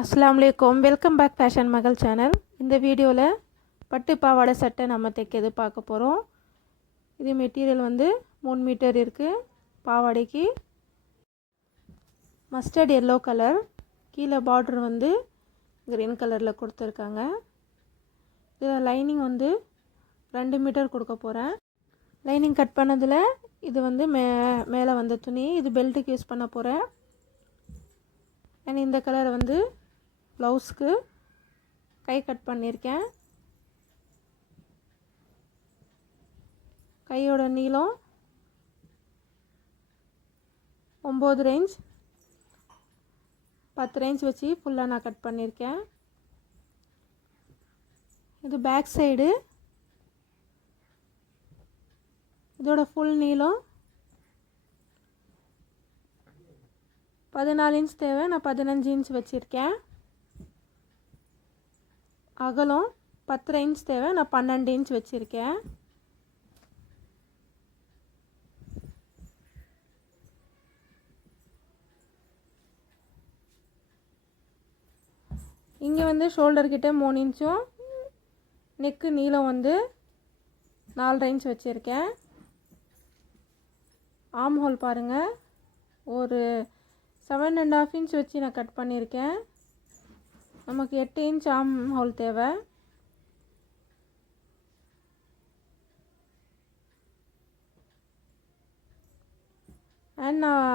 அஸ்லாம் வலைக்கம் welcome back fashion மகள் சேனல் இந்த வீடியோவில் பட்டு பாவாடை சட்டை நம்ம தைக்கிறது பார்க்க போகிறோம் இது மெட்டீரியல் வந்து மூணு மீட்டர் இருக்குது பாவாடைக்கு மஸ்டர்ட் எல்லோ கலர் கீழே பார்டர் வந்து க்ரீன் கலரில் கொடுத்துருக்காங்க. இதில் லைனிங் வந்து ரெண்டு மீட்டர் கொடுக்க போகிறேன் லைனிங் கட் பண்ணதில் இது வந்து மே மேலே வந்த துணி. இது பெல்ட்டுக்கு யூஸ் பண்ண போகிறேன் அண்ட் இந்த கலரை வந்து ப்ளவுஸ்க்கு கை கட் பண்ணியிருக்கேன். கையோட நீளம் ஒம்பது ரேஞ்ச் பத்து ரேஞ்ச் வச்சு ஃபுல்லாக நான் கட் பண்ணியிருக்கேன். இது பேக் சைடு இதோட ஃபுல் நீளம் பதினாலு இன்ச் தேவை. நான் பதினஞ்சு இன்ச் வச்சுருக்கேன். அகலம் பத்தரை இன்ச் தேவை. நான் பன்னெண்டு இன்ச் வச்சுருக்கேன். இங்கே வந்து ஷோல்டர்கிட்ட மூணு இன்ச்சும் நெக்கு நீளம் வந்து நாலரை இன்ச் வச்சுருக்கேன். ஆம் ஹோல் பாருங்கள் ஒரு செவன் அண்ட் ஆஃப் இன்ச் வச்சு நான் கட் பண்ணியிருக்கேன் நமக்கு எட்டு இன்ச் ஆம் ஹோல் தேவை. அண்ட் நான்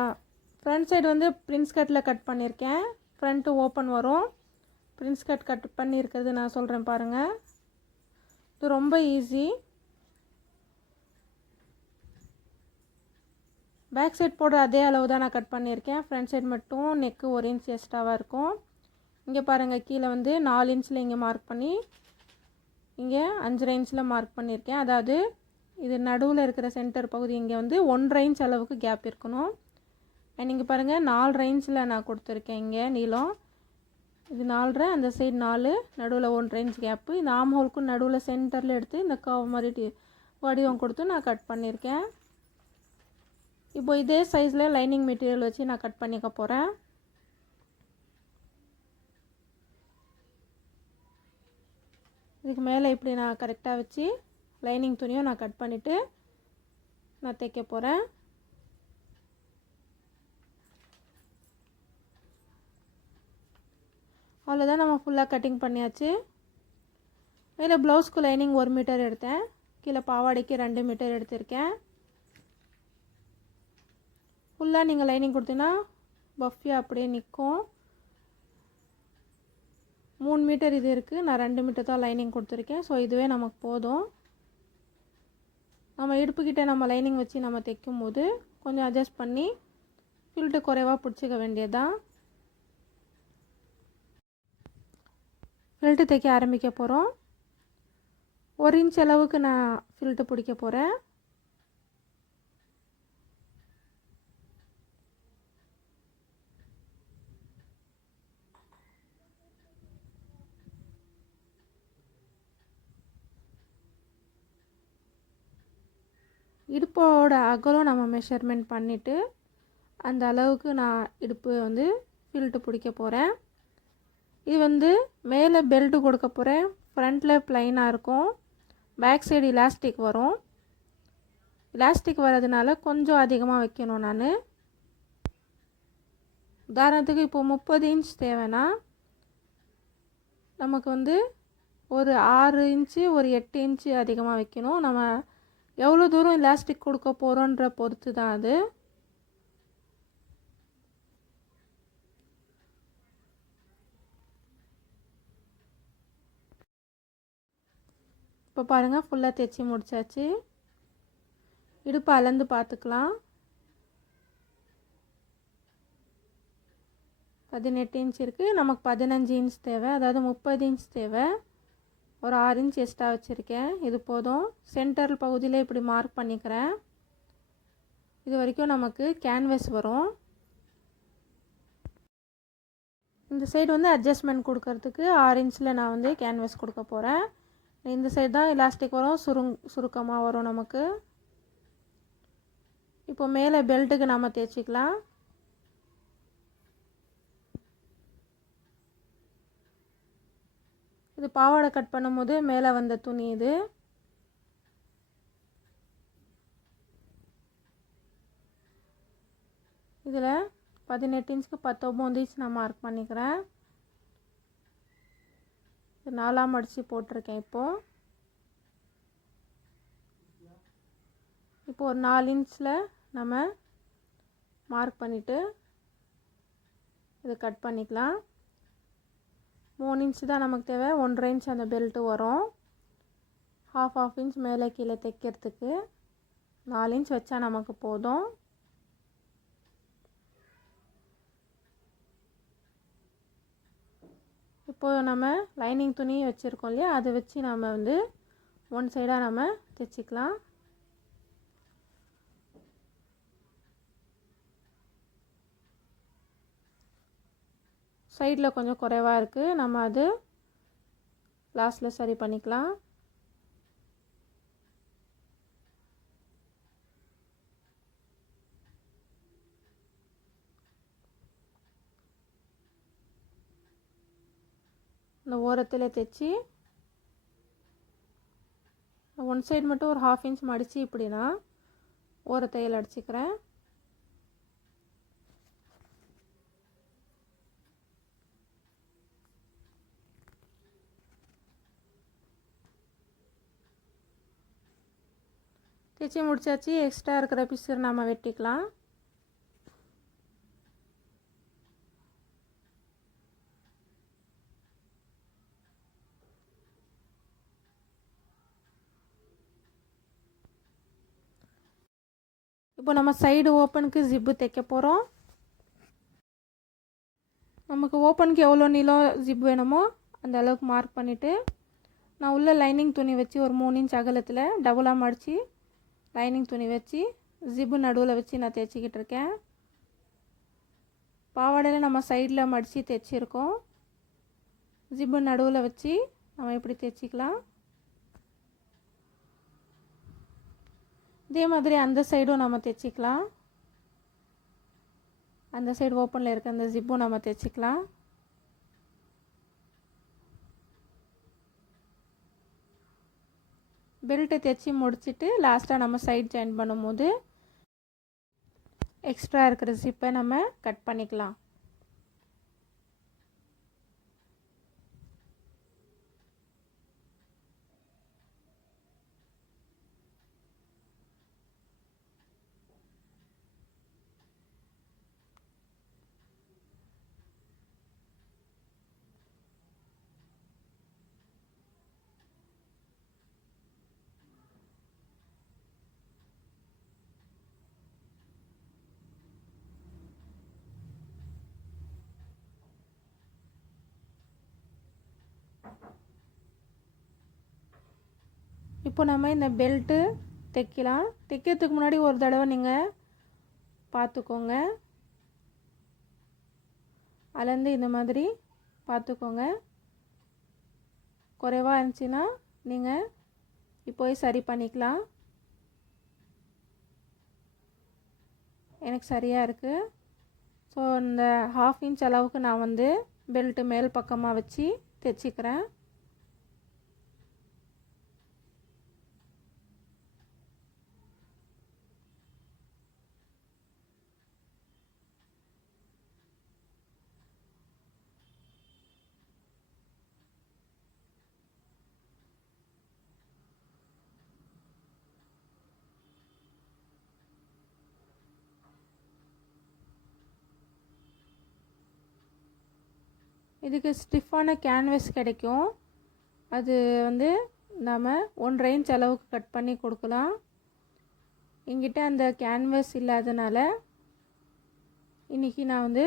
ஃப்ரண்ட் சைடு வந்து பிரின்ஸ் கட்டில் கட் பண்ணியிருக்கேன் ஃப்ரண்ட்டு ஓப்பன் வரும். பிரின்ஸ் கட் கட் பண்ணியிருக்கிறது நான் சொல்கிறேன் பாருங்கள் இது ரொம்ப ஈஸி பேக் சைட் போடுற அதே அளவு தான் நான் கட் பண்ணியிருக்கேன் ஃப்ரண்ட் சைடு மட்டும் நெக்கு ஒரு இன்ச் எக்ஸ்ட்ராவாக இருக்கும். இங்கே பாருங்கள் கீழே வந்து நாலு இன்ச்சில் இங்கே மார்க் பண்ணி இங்கே அஞ்சரை இன்ச்சில் மார்க் பண்ணியிருக்கேன் அதாவது இது நடுவில் இருக்கிற சென்டர் பகுதி இங்கே வந்து ஒன்றரை இன்ச் அளவுக்கு கேப் இருக்கணும். அண்ட் இங்கே பாருங்கள் நாலு இன்ச்சில் நான் கொடுத்துருக்கேன் இங்கே நீளம். இது நாலரை அந்த சைடு நாலு நடுவில் ஒன்றரை இன்ச் கேப்பு இந்த ஆம் ஹோலுக்கும் நடுவில் சென்டரில் எடுத்து இந்த கவ் மாதிரி வடிவம் கொடுத்து நான் கட் பண்ணியிருக்கேன் இப்போ இதே சைஸில் லைனிங் மெட்டீரியல் வச்சு நான் கட் பண்ணிக்க போகிறேன் இதுக்கு மேலே இப்படி நான் கரெக்டாக வச்சு லைனிங் துணியும் நான் கட் பண்ணிவிட்டு நான் தைக்க போகிறேன் அவ்வளோதான் நம்ம ஃபுல்லாக கட்டிங் பண்ணியாச்சு. மேலே ப்ளவுஸ்க்கு லைனிங் ஒரு மீட்டர் எடுத்தேன். கீழே பாவாடைக்கு ரெண்டு மீட்டர் எடுத்திருக்கேன். ஃபுல்லாக நீங்கள் லைனிங் கொடுத்தீங்கன்னா பஃபியாக அப்படியே நிற்கும் மூணு மீட்டர் இது இருக்குது நான் ரெண்டு மீட்டர் தான் லைனிங் கொடுத்துருக்கேன். ஸோ இதுவே நமக்கு போதும். நம்ம இடுப்புக்கிட்ட நம்ம லைனிங் வச்சு நம்ம தைக்கும் போது கொஞ்சம் அட்ஜஸ்ட் பண்ணி ஃபில்ட்டு குறைவாக பிடிச்சிக்க வேண்டியதுதான். ஃபில்ட்டு தைக்க ஆரம்பிக்க போகிறோம் ஒரு இன்ச் அளவுக்கு நான் ஃபில்ட்டு பிடிக்க போகிறேன் இடுப்போட அகலம் நம்ம மெஷர்மெண்ட் பண்ணிவிட்டு அந்த அளவுக்கு நான் இடுப்பு வந்து ஃபில்ட்டு பிடிக்க போகிறேன் இது வந்து மேலே பெல்ட்டு கொடுக்க போகிறேன் ஃப்ரண்ட்டில் ப்ளைனாக இருக்கும். பேக் சைடு இலாஸ்டிக் வரும். இலாஸ்டிக் வர்றதுனால கொஞ்சம் அதிகமாக வைக்கணும் நான். உதாரணத்துக்கு இப்போ முப்பது இன்ச் தேவைன்னா நமக்கு வந்து ஒரு ஆறு இன்ச்சு ஒரு எட்டு இன்ச்சு அதிகமாக வைக்கணும். நம்ம எவ்வளோ தூரம் எலாஸ்டிக் கொடுக்க போகிறோன்ற பொறுத்து தான் அது. இப்போ பாருங்கள் ஃபுல்லாக தைச்சி முடிச்சாச்சு. இடுப்பு அளந்து பார்த்துக்கலாம். பதினெட்டு இன்ச் இருக்குது நமக்கு பதினஞ்சு இன்ச் தேவை. அதாவது முப்பது இன்ச் தேவை. ஒரு ஆறு இன்ச் எக்ஸ்ட்ரா வச்சுருக்கேன். இது போதும். சென்டர் பகுதியில் இப்படி மார்க் பண்ணிக்கிறேன். இது வரைக்கும் நமக்கு கேன்வஸ் வரும். இந்த சைடு வந்து அட்ஜஸ்ட்மெண்ட் கொடுக்கறதுக்கு ஆறு இன்ச்சில் நான் வந்து கேன்வஸ் கொடுக்க போகிறேன் இந்த சைடு தான் எலாஸ்டிக் வரும். சுருங் சுருக்கமாக வரும் நமக்கு. இப்போ மேலே பெல்ட்டுக்கு நம்ம தேய்ச்சிக்கலாம். இது பாவாடை கட் பண்ணும்போது மேலே வந்த துணி இது. இதில் பதினெட்டு இன்ச்சுக்கு பத்தொம்போது இன்ச் நான் மார்க் பண்ணிக்கிறேன். இது நாலாம் அடித்து போட்டிருக்கேன் இப்போது இப்போ ஒரு நாலு இன்ச்சில் நம்ம மார்க் பண்ணிவிட்டு இதை கட் பண்ணிக்கலாம். மூணு இன்ச்சு தான் நமக்கு தேவை. ஒன்றரை இன்ச் அந்த பெல்ட்டு வரும். ஹாஃப் ஹாஃப் இன்ச் மேலே கீழே தைக்கிறதுக்கு நாலு இன்ச் வச்சா நமக்கு போதும். இப்போது நம்ம லைனிங் துணி வச்சுருக்கோம் இல்லையா? அதை வச்சு நம்ம வந்து ஒன் சைடாக நம்ம தைச்சிக்கலாம். சைடில் கொஞ்சம் குறைவாக இருக்குது நம்ம அது லாஸ்ட்டில் சரி பண்ணிக்கலாம். இந்த ஓரத்தில் தைச்சி ஒன் சைடு மட்டும் ஒரு ஹாஃப் இன்ச் மடித்து இப்படின்னா ஓரத்தையில் அடிச்சுக்கிறேன். தைச்சி முடிச்சாச்சு. எக்ஸ்ட்ரா இருக்கிற பீஸு நம்ம வெட்டிக்கலாம். இப்போ நம்ம சைடு ஓப்பனுக்கு ஜிப்பு தைக்க போகிறோம் நமக்கு ஓப்பனுக்கு எவ்வளோ நீளம் ஜிப் வேணுமோ அந்த அளவுக்கு மார்க் பண்ணிவிட்டு நான் உள்ள லைனிங் துணி வச்சு ஒரு மூணு இன்ச் அகலத்தில் டபுளாக மடித்து லைனிங் துணி வச்சு ஜிப்பு நடுவில் வச்சு நான் தைச்சிக்கிட்டு இருக்கேன். பாவாடையில் நம்ம சைடில் மடித்து தைச்சிருக்கோம் ஜிப்பு நடுவில் வச்சு நம்ம இப்படி தைச்சிக்கலாம் இதே மாதிரி அந்த சைடும் நம்ம தைச்சிக்கலாம் அந்த சைடு ஓப்பனில் இருக்க அந்த ஜிப்பும் நம்ம தைச்சிக்கலாம் பெல்ட்டை தைச்சி முடிச்சுட்டு லாஸ்ட்டாக நம்ம சைட் ஜாயின் பண்ணும்போது எக்ஸ்ட்ரா இருக்கிற ஜிப்பை நம்ம கட் பண்ணிக்கலாம். இப்போ நம்ம இந்த பெல்ட்டு தைக்கலாம். தைக்கிறதுக்கு முன்னாடி ஒரு தடவை நீங்கள் பார்த்துக்கோங்க. அளந்து இந்த மாதிரி பார்த்துக்கோங்க. குறைவாக இருந்துச்சுன்னா நீங்கள் இப்போ சரி பண்ணிக்கலாம். எனக்கு சரியாக இருக்குது ஸோ இந்த ஹாஃப் இன்ச் அளவுக்கு நான் வந்து பெல்ட்டு மேல் பக்கமாக வச்சு தைச்சிக்கிறேன். இதுக்கு ஸ்டிஃபான கேன்வஸ் கிடைக்கும். அது வந்து நாம் ஒன்றரை இன்ச் அளவுக்கு கட் பண்ணி கொடுக்கலாம். எங்கிட்ட அந்த கேன்வஸ் இல்லாதனால இன்றைக்கி நான் வந்து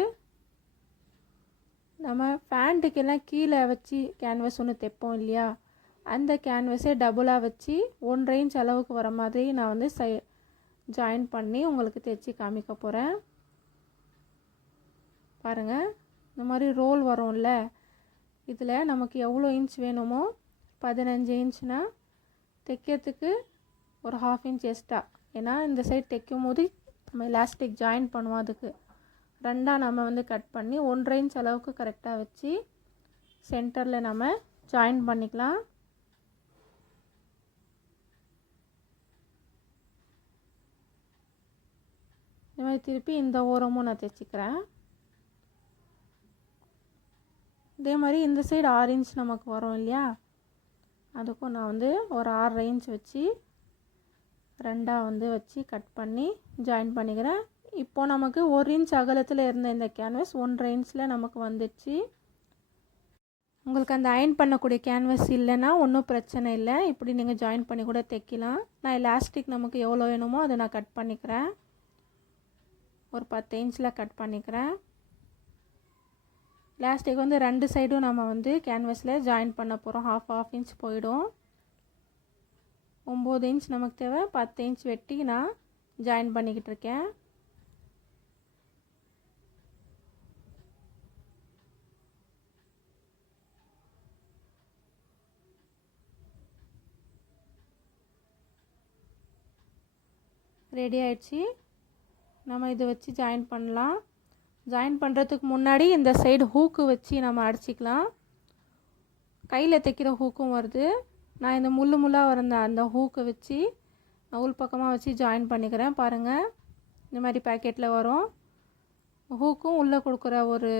நம்ம ஃபேண்ட்டுக்கெல்லாம் கீழே வச்சு கேன்வஸ் ஒன்று தைப்போம் இல்லையா? அந்த கேன்வஸை டபுளாக வச்சு ஒன்றரை இன்ச் அளவுக்கு வர மாதிரி நான் வந்து சை ஜாயின் பண்ணி உங்களுக்கு தைச்சி காமிக்க போகிறேன் பாருங்கள் இந்த மாதிரி ரோல் வரும்ல இதில் நமக்கு எவ்வளோ இன்ச் வேணுமோ பதினஞ்சு இன்ச்னால் தைக்கிறதுக்கு ஒரு ஹாஃப் இன்ச் எக்ஸ்ட்ரா ஏன்னா இந்த சைடு தைக்கும் போது நம்ம எலாஸ்டிக் ஜாயின் பண்ணுவோம் அதுக்கு. ரெண்டாக நம்ம வந்து கட் பண்ணி ஒன்றரை இன்ச் அளவுக்கு கரெக்டாக வச்சு சென்டரில் நம்ம ஜாயின் பண்ணிக்கலாம். இந்த மாதிரி திருப்பி இந்த ஓரமும் நான் தைச்சிக்கிறேன். இதே மாதிரி இந்த சைடு ஆறு இன்ச் நமக்கு வரும் இல்லையா? அதுக்கும் நான் வந்து ஒரு ஆறு இன்ச் வச்சு ரெண்டாக வந்து வச்சு கட் பண்ணி ஜாயின் பண்ணிக்கிறேன். இப்போது நமக்கு ஒரு இன்ச் அகலத்தில் இருந்த இந்த கேன்வஸ் ஒன்றரை இன்ச்சில் நமக்கு வந்துடுச்சு. உங்களுக்கு அந்த அயன் பண்ணக்கூடிய கேன்வஸ் இல்லைன்னா ஒன்றும் பிரச்சனை இல்லை. இப்படி நீங்கள் ஜாயின் பண்ணி கூட தைக்கலாம். நான் எலாஸ்டிக் நமக்கு எவ்வளோ வேணுமோ அதை நான் கட் பண்ணிக்கிறேன். ஒரு பத்து இன்ச்சில் கட் பண்ணிக்கிறேன். எலாஸ்டிக் வந்து ரெண்டு சைடும் நம்ம வந்து கேன்வஸில் ஜாயின் பண்ண போகிறோம் ஹாஃப் ஹாஃப் இன்ச் போயிடும். ஒம்பது இன்ச் நமக்கு தேவை. பத்து இன்ச் வெட்டி நான் ஜாயின் பண்ணிக்கிட்டு இருக்கேன். ரெடி ஆயிடுச்சு. நம்ம இதை வச்சு ஜாயின் பண்ணலாம். ஜாயின் பண்ணுறதுக்கு முன்னாடி இந்த சைடு ஹூக்கு வச்சு நம்ம அடிச்சிக்கலாம். கையில் தைக்கிற ஹூக்கும் வருது. நான் இந்த முள்ளு முள்ளாக வந்த அந்த ஹூக்கை வச்சு நான் உள் பக்கமாக வச்சு ஜாயின் பண்ணிக்கிறேன். பாருங்கள் இந்த மாதிரி பேக்கெட்டில் வரும். ஹூக்கும் உள்ளே கொடுக்குற ஒரு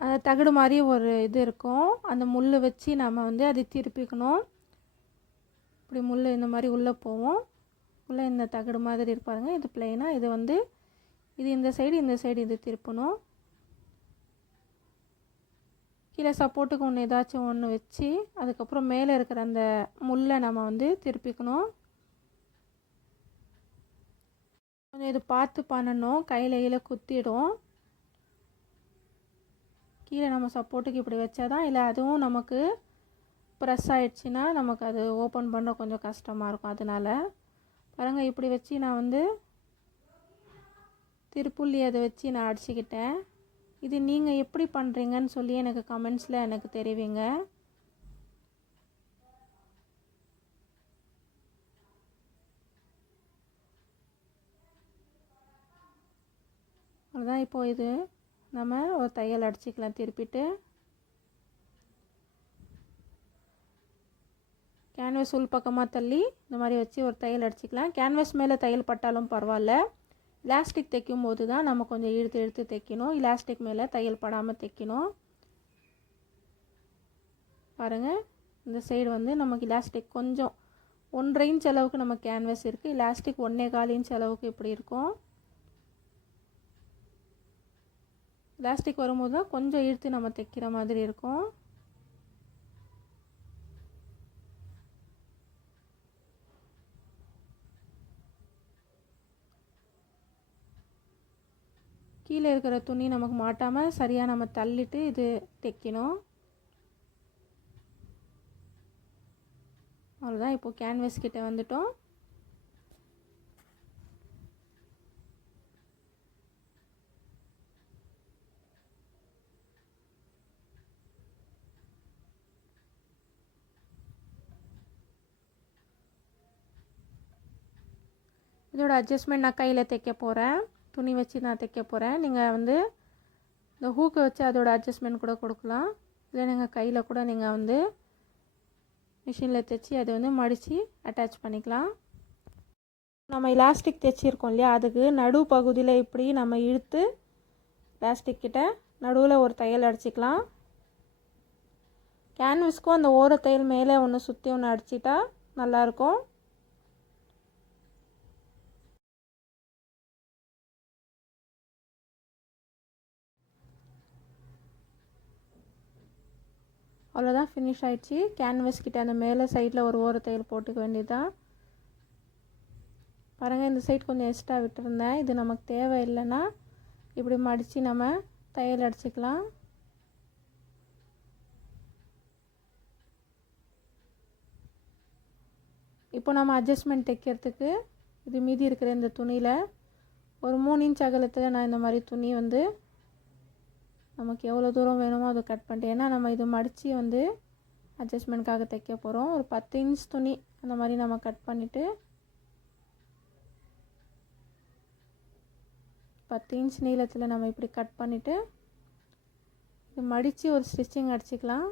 அந்த தகடு மாதிரி ஒரு இது இருக்கும். அந்த முள் வச்சு நம்ம வந்து அதை திருப்பிக்கணும். இப்படி முள் இந்த மாதிரி உள்ளே போவோம் உள்ளே இந்த தகடு மாதிரி இருப்பாருங்க இது பிளெயினாக இது வந்து இது இந்த சைடு இந்த சைடு இது திருப்பணும். கீழே சப்போர்ட்டுக்கு ஒன்று ஏதாச்சும் ஒன்று வச்சு அதுக்கப்புறம் மேலே இருக்கிற அந்த முல்லை நம்ம வந்து திருப்பிக்கணும். கொஞ்சம் இது பார்த்து பண்ணணும். கையில் கீழே குத்திடும். கீழே நம்ம சப்போர்ட்டுக்கு இப்படி வச்சாதான் இல்லை அதுவும் நமக்கு ப்ரெஸ் ஆகிடுச்சின்னா நமக்கு அது ஓப்பன் பண்ண கொஞ்சம் கஷ்டமாக இருக்கும். அதனால பாருங்கள் இப்படி வச்சு நான் வந்து திருப்புள்ளி அதை வச்சு நான் அடிச்சுக்கிட்டேன். இது நீங்கள் எப்படி பண்ணுறீங்கன்னு சொல்லி எனக்கு கமெண்ட்ஸில் எனக்கு தெரிவிங்க. அதுதான் இப்போ இது. நம்ம ஒரு தையல் அடிச்சுக்கலாம் திருப்பிட்டு. கேன்வஸ் உள் பக்கமாக தள்ளி இந்த மாதிரி வச்சு ஒரு தையல் அடிச்சுக்கலாம். கேன்வஸ் மேலே தையல் பட்டாலும் பரவாயில்ல. இலாஸ்டிக் தைக்கும் போது தான் நம்ம கொஞ்சம் இழுத்து இழுத்து தைக்கணும் இலாஸ்டிக் மேலே தையல் படாமல் தைக்கணும் பாருங்கள் இந்த சைடு வந்து நமக்கு இலாஸ்டிக் கொஞ்சம் ஒன்றரை இன்ச் அளவுக்கு நம்ம கேன்வஸ் இருக்குது இலாஸ்டிக் ஒன்றே கால் இன்ச் அளவுக்கு இப்படி இருக்கும். இலாஸ்டிக் வரும்போது தான் கொஞ்சம் இழுத்து நம்ம தைக்கிற மாதிரி இருக்கும். கீழே இருக்கிற துணி நமக்கு மாட்டாமல் சரியாக நம்ம தள்ளிட்டு இது தைக்கணும். அவ்வளோதான் இப்போது கேன்வஸ் கிட்டே வந்துட்டோம். இதோட அட்ஜஸ்ட்மெண்ட் நான் கையில் தைக்க போகிறேன் துணி வச்சு நான் தைக்க போகிறேன் நீங்கள் வந்து இந்த ஹூக்கை வச்சு அதோட அட்ஜஸ்ட்மெண்ட் கூட கொடுக்கலாம். இல்லை நீங்கள் கையில் கூட நீங்கள் வந்து மிஷினில் தைச்சி அதை வந்து மடித்து அட்டாச் பண்ணிக்கலாம். நம்ம எலாஸ்டிக் தைச்சிருக்கோம் இல்லையா? அதுக்கு நடு பகுதியில் இப்படி நம்ம இழுத்து எலாஸ்டிக் கிட்ட நடுவில் ஒரு தையல் அடிச்சிக்கலாம். கேன்வஸ்க்கும் அந்த ஓர தையல் மேலே ஒன்று சுற்றி ஒன்று அடிச்சிட்டா நல்லாயிருக்கும் அவ்வளோதான் ஃபினிஷ் ஆகிடுச்சு கேன்வஸ் கிட்ட அந்த மேலே சைடில் ஒரு ஓர தையல் போட்டுக்க வேண்டியதுதான். பாருங்கள் இந்த சைடு கொஞ்சம் எக்ஸ்ட்ரா விட்டுருந்தேன். இது நமக்கு தேவை இல்லைன்னா இப்படி மடித்து நம்ம தையல் அடிச்சுக்கலாம். இப்போ நம்ம அட்ஜஸ்ட்மெண்ட் தைக்கிறதுக்கு இது மீதி இருக்கிற இந்த துணியில் ஒரு மூணு இன்ச் அகலத்தில் நான் இந்த மாதிரி துணி வந்து நமக்கு எவ்வளோ தூரம் வேணுமோ அதை கட் பண்ணிட்டு ஏன்னா நம்ம இது மடித்து வந்து அட்ஜஸ்ட்மெண்ட்காக தைக்க போகிறோம் ஒரு பத்து இன்ச் துணி அந்த மாதிரி நம்ம கட் பண்ணிவிட்டு பத்து இன்ச் நீளத்தில் நம்ம இப்படி கட் பண்ணிவிட்டு இது மடித்து ஒரு ஸ்டிச்சிங் அடிச்சுக்கலாம்.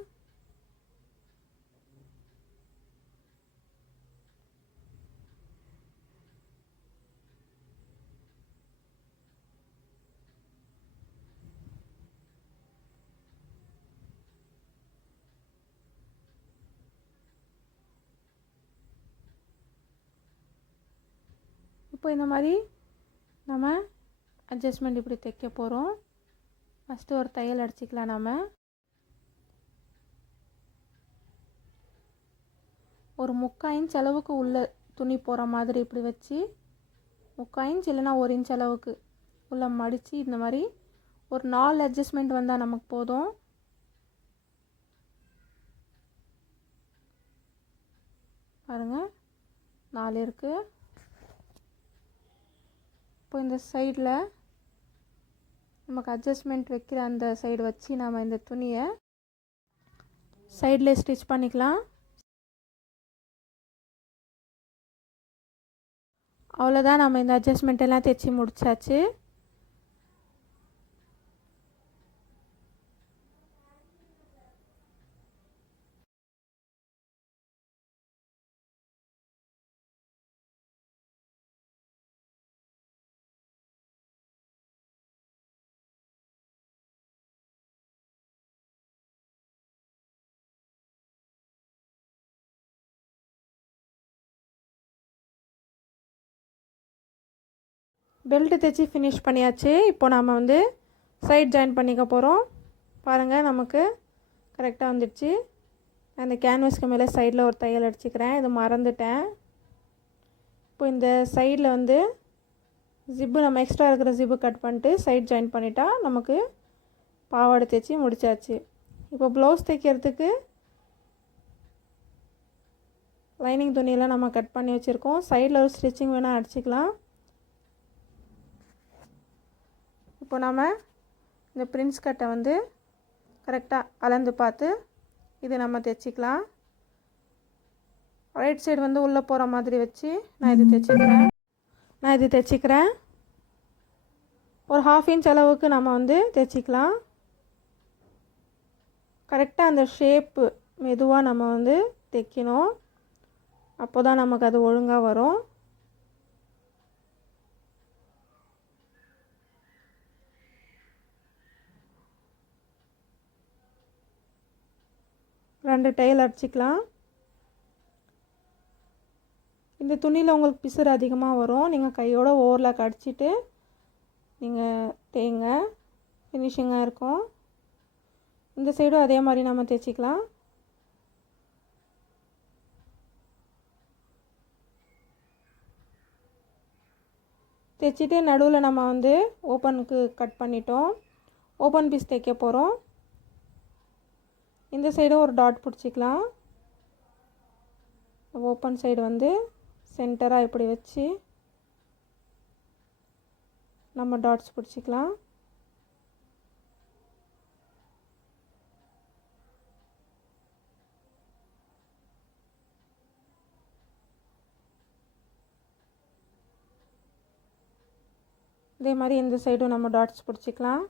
இப்போ இந்த மாதிரி நம்ம அட்ஜஸ்ட்மெண்ட் இப்படி தைக்க போகிறோம் ஃபஸ்ட்டு ஒரு தையல் அடிச்சிக்கலாம் நம்ம ஒரு முக்கால் இன்ச் அளவுக்கு உள்ள துணி போகிற மாதிரி இப்படி வச்சு முக்கால் இன்ச் இல்லைன்னா ஒரு இன்ச் அளவுக்கு உள்ள மடித்து இந்த மாதிரி ஒரு நாலு அட்ஜஸ்ட்மெண்ட் வந்தால் நமக்கு போதும். பாருங்கள் நாலு இருக்குது அந்த இந்த சைடில் நமக்கு அட்ஜஸ்ட்மெண்ட் வைக்கிற அந்த சைடு வச்சு நாம் இந்த துணியை சைடில் ஸ்டிச் பண்ணிக்கலாம். அவ்வளோதான் நம்ம இந்த அட்ஜஸ்ட்மெண்ட் எல்லாம் தைச்சி முடிச்சாச்சு. பெல்ட்டு தைச்சி ஃபினிஷ் பண்ணியாச்சு. இப்போ நாம் வந்து சைட் ஜாயின் பண்ணிக்க போகிறோம் பாருங்கள் நமக்கு கரெக்டாக வந்துடுச்சு. அந்த கேன்வஸ்க்கு மேலே சைடில் ஒரு தையல் அடிச்சுக்கிறேன். இது மறந்துட்டேன். இப்போ இந்த சைடில் வந்து ஜிப்பு நம்ம எக்ஸ்ட்ரா இருக்கிற ஜிப்பு கட் பண்ணிட்டு சைட் ஜாயின் பண்ணிட்டா நமக்கு பாவாடை தைச்சி முடிச்சாச்சு. இப்போ ப்ளவுஸ் தைக்கிறதுக்கு லைனிங் துணியெல்லாம் நம்ம கட் பண்ணி வச்சுருக்கோம். சைடில் ஒரு ஸ்டிச்சிங் வேணால் அடிச்சிக்கலாம். இப்போ நம்ம இந்த பிரின்ஸ் கட்டை வந்து கரெக்டாக அளந்து பார்த்து இது நம்ம தைச்சிக்கலாம். ரைட் சைடு வந்து உள்ளே போகிற மாதிரி வச்சு நான் இது தைச்சிக்கிறேன். நான் இது தைச்சிக்கிறேன். ஒரு ஹாஃப் இன்ச் அளவுக்கு நம்ம வந்து தைச்சிக்கலாம். கரெக்டாக அந்த ஷேப்பு மெதுவாக நம்ம வந்து தைக்கணும். அப்போ தான் நமக்கு அது ஒழுங்காக வரும். ரெண்டு டைல் அடிச்சிக்கலாம். இந்த துணியில் உங்களுக்கு பிசுறு அதிகமாக வரும். நீங்கள் கையோட ஓவர்லாக் அடிச்சிட்டு நீங்கள் தேங்க ஃபினிஷிங்காக இருக்கும். இந்த சைடும் அதே மாதிரி நம்ம தைச்சிக்கலாம் தைச்சிட்டு நடுவில் நம்ம வந்து ஓப்பனுக்கு கட் பண்ணிட்டோம். ஓப்பன் பீஸ் தைக்க போகிறோம் இந்த சைடும் ஒரு டாட் பிடிச்சிக்கலாம். ஓப்பன் சைடு வந்து சென்டராக இப்படி வச்சு நம்ம டாட்ஸ் பிடிச்சிக்கலாம். இதே மாதிரி இந்த சைடும் நம்ம டாட்ஸ் பிடிச்சிக்கலாம்.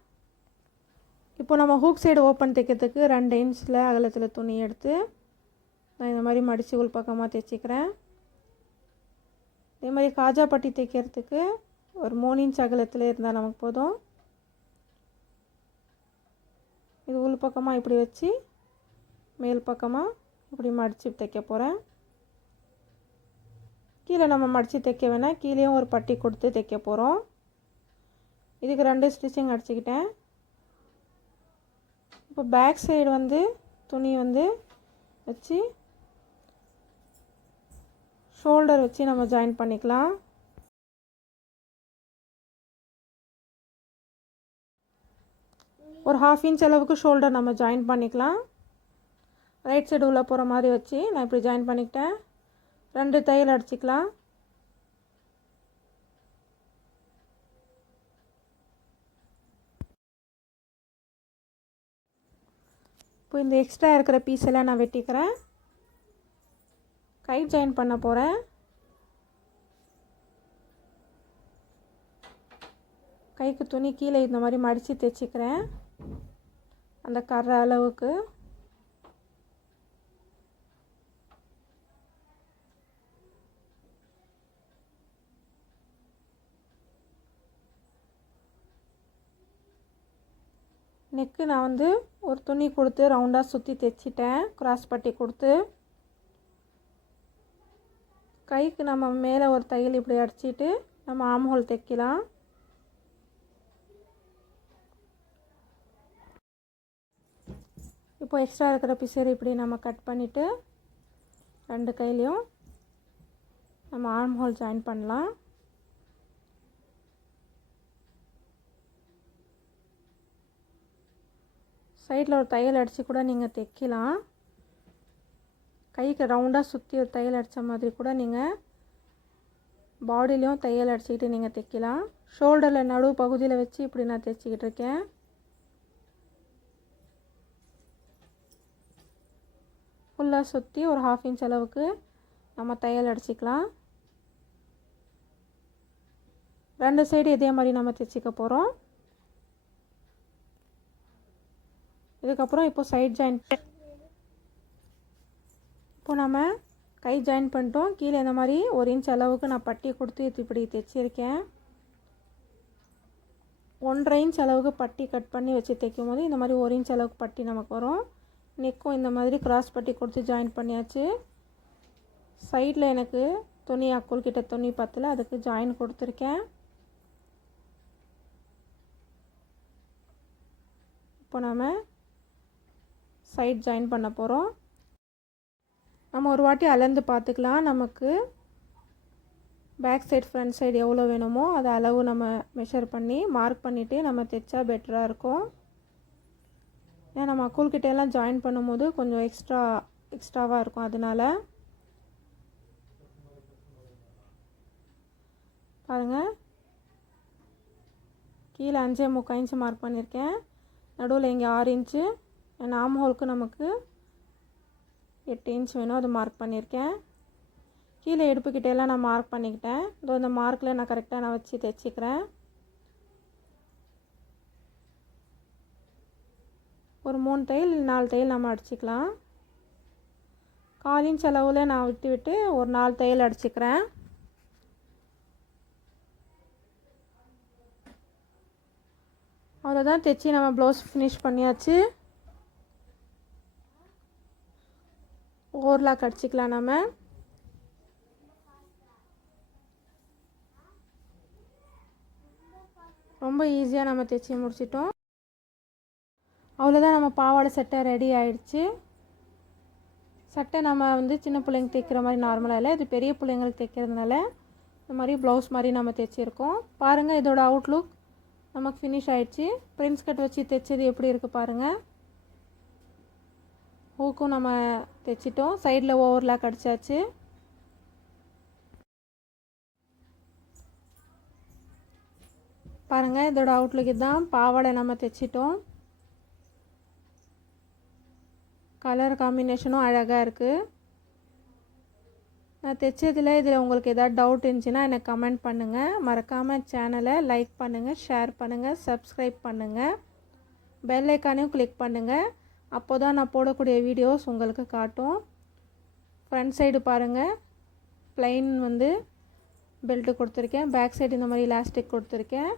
இப்போ நம்ம ஹூக் சைடு ஓப்பன் தைக்கிறதுக்கு ரெண்டு இன்ச்சில் அகலத்தில் துணி எடுத்து நான் இந்த மாதிரி மடித்து உள் பக்கமாக தைச்சிக்கிறேன். இதே மாதிரி காஜா பட்டி தைக்கிறதுக்கு ஒரு மூணு இன்ச் அகலத்தில் இருந்தால் நமக்கு போதும். இது உள் பக்கமாக இப்படி வச்சு மேல் பக்கமாக இப்படி மடித்து தைக்க போகிறேன் கீழே நம்ம மடித்து தைக்க வேணால் கீழேயும் ஒரு பட்டி கொடுத்து தைக்க போகிறோம் இதுக்கு ரெண்டு ஸ்டிச்சிங் அடிச்சுக்கிட்டேன். இப்போ பேக் சைடு வந்து துணி வந்து வச்சு ஷோல்டர் வச்சு நம்ம ஜாயின் பண்ணிக்கலாம். ஒரு ஹாஃப் இன்ச் அளவுக்கு ஷோல்டர் நம்ம ஜாயின் பண்ணிக்கலாம். ரைட் சைடு உள்ளே போகிற மாதிரி வச்சு நான் இப்படி ஜாயின் பண்ணிக்கிட்டேன். ரெண்டு தையல் அடிச்சிக்கலாம். இப்போ இந்த எக்ஸ்ட்ரா இருக்கிற பீஸ் எல்லாம் நான் வெட்டிக்கிறேன். கை ஜாயின் பண்ண போகிறேன் கைக்கு துணி கீழே இந்த மாதிரி மடித்து தைச்சிக்கிறேன். அந்த கர்ற அளவுக்கு. நெக்கு நான் வந்து ஒரு துணி கொடுத்து ரவுண்டாக சுற்றி தைச்சிட்டேன். கிராஸ் பட்டி கொடுத்து. கைக்கு நம்ம மேலே ஒரு தையல் இப்படி அடிச்சிட்டு நம்ம ஆம்ஹோல் தைக்கலாம். இப்போ எக்ஸ்ட்ரா இருக்கிற பிசர் இப்படி நம்ம கட் பண்ணிவிட்டு ரெண்டு கையிலையும் நம்ம ஆர்ம் ஹோல் ஜாயின் பண்ணலாம். சைடில் ஒரு தையல் அடித்து கூட நீங்கள் தைக்கலாம். கைக்கு ரவுண்டாக சுற்றி ஒரு தையல் அடித்த மாதிரி கூட நீங்கள் பாடிலையும் தையல் அடிச்சுக்கிட்டு நீங்கள் தைக்கலாம். ஷோல்டரில் நடு பகுதியில் வச்சு இப்படி நான் தைச்சிக்கிட்டு இருக்கேன். ஃபுல்லாக சுற்றி ஒரு ஹாஃப் இன்ச் அளவுக்கு நம்ம தையல் அடிச்சிக்கலாம். ரெண்டு சைடு இதே மாதிரி நம்ம தைச்சிக்க போகிறோம் இதுக்கப்புறம் இப்போ சைட் ஜாயின் இப்போ நம்ம கை ஜாயின் பண்ணிட்டோம். கீழே இந்த மாதிரி ஒரு இன்ச் அளவுக்கு நான் பட்டி கொடுத்து இது இப்படி தைச்சிருக்கேன். ஒன்றரை இன்ச் அளவுக்கு பட்டி கட் பண்ணி வச்சு தைக்கும் போது இந்த மாதிரி ஒரு இன்ச் அளவுக்கு பட்டி நமக்கு வரும். நெக்கும் இந்த மாதிரி கிராஸ் பட்டி கொடுத்து ஜாயின் பண்ணியாச்சு. சைடில் எனக்கு துணி அக்குள் கிட்ட துணி பத்தில் அதுக்கு ஜாயின் கொடுத்துருக்கேன். இப்போ நம்ம சைட் ஜாயின் பண்ண போகிறோம் நம்ம ஒரு வாட்டி அளந்து பார்த்துக்கலாம் நமக்கு. பேக் சைட் ஃப்ரண்ட் சைடு எவ்வளோ வேணுமோ அதை அளவு நம்ம மெஷர் பண்ணி மார்க் பண்ணிவிட்டு நம்ம தைச்சா பெட்டராக இருக்கும். ஏன்னா நம்ம அக்கூல்கிட்டெல்லாம் ஜாயின் பண்ணும்போது கொஞ்சம் எக்ஸ்ட்ரா எக்ஸ்ட்ராவாக இருக்கும் அதனால். பாருங்கள் கீழே அஞ்சே முக்கால் இன்ச்சு மார்க் பண்ணியிருக்கேன் நடுவில் இங்கே ஆறு இன்ச்சு நாம் ஹோலுக்கு நமக்கு எட்டு இன்ச் வேணும். அது மார்க் பண்ணியிருக்கேன். கீழே எடுப்புக்கிட்டேலாம் நான் மார்க் பண்ணிக்கிட்டேன். இதோ இந்த மார்க்கில் நான் கரெக்டாக நான் வச்சு தைச்சிக்கிறேன். ஒரு மூணு தையல் நாலு தையல் நம்ம அடிச்சுக்கலாம். காலின் செலவில் நான் விட்டு விட்டு ஒரு நாலு தையல் அடிச்சுக்கிறேன். அவ்வளோதான் தைச்சி நம்ம ப்ளவுஸ் ஃபினிஷ் பண்ணியாச்சு. ஓவர்லாக் கடிச்சிக்கலாம் நம்ம ரொம்ப ஈஸியாக நம்ம தைச்சி முடிச்சிட்டோம். அவ்வளோதான் நம்ம பாவாடை சட்டை ரெடி ஆயிடுச்சு. சட்டை நம்ம வந்து சின்ன பிள்ளைங்க தைக்கிற மாதிரி நார்மலாக இல்லை. இது பெரிய பிள்ளைங்களுக்கு தைக்கிறதுனால இந்த மாதிரி ப்ளவுஸ் மாதிரி நம்ம தைச்சிருக்கோம் பாருங்கள் இதோட அவுட்லுக் நமக்கு ஃபினிஷ் ஆயிடுச்சு. பிரின்ஸ் கட் வச்சு தைச்சது எப்படி இருக்குது பாருங்கள் ஹூக்கும் நம்ம தைச்சிட்டோம். சைடில் ஓவர்லாக் அடித்தாச்சு பாருங்கள் இதோட அவுட்லுக்கு தான் பாவாடை நம்ம தைச்சிட்டோம். கலர் காம்பினேஷனும் அழகாக இருக்குது நான் தைச்சதில் இதில் உங்களுக்கு எதாவது டவுட் இருந்துச்சுன்னா எனக்கு கமெண்ட் பண்ணுங்கள் மறக்காமல் சேனலை லைக் பண்ணுங்கள் ஷேர் பண்ணுங்கள் சப்ஸ்கிரைப் பண்ணுங்கள் பெல் ஐக்கானையும் கிளிக் பண்ணுங்கள் அப்போ தான் நான் போடக்கூடிய வீடியோஸ் உங்களுக்கு காட்டும். ஃப்ரண்ட் சைடு பாருங்கள் ப்ளைன் வந்து பெல்ட்டு கொடுத்துருக்கேன். பேக் சைடு இந்த மாதிரி இலாஸ்டிக் கொடுத்துருக்கேன்.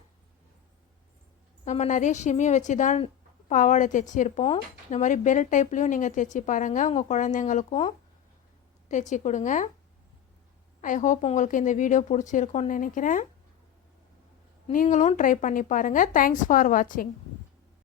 நம்ம நிறைய ஷிமியை வச்சு தான் பாவாடை தைச்சிருப்போம். இந்த மாதிரி பெல்ட் டைப்லேயும் நீங்கள் தைச்சி பாருங்கள் உங்கள் குழந்தைங்களுக்கும் தைச்சி கொடுங்க. ஐ ஹோப் உங்களுக்கு இந்த வீடியோ பிடிச்சிருக்கும்னு நினைக்கிறேன். நீங்களும் ட்ரை பண்ணி பாருங்கள் தேங்க்ஸ் ஃபார் வாட்சிங்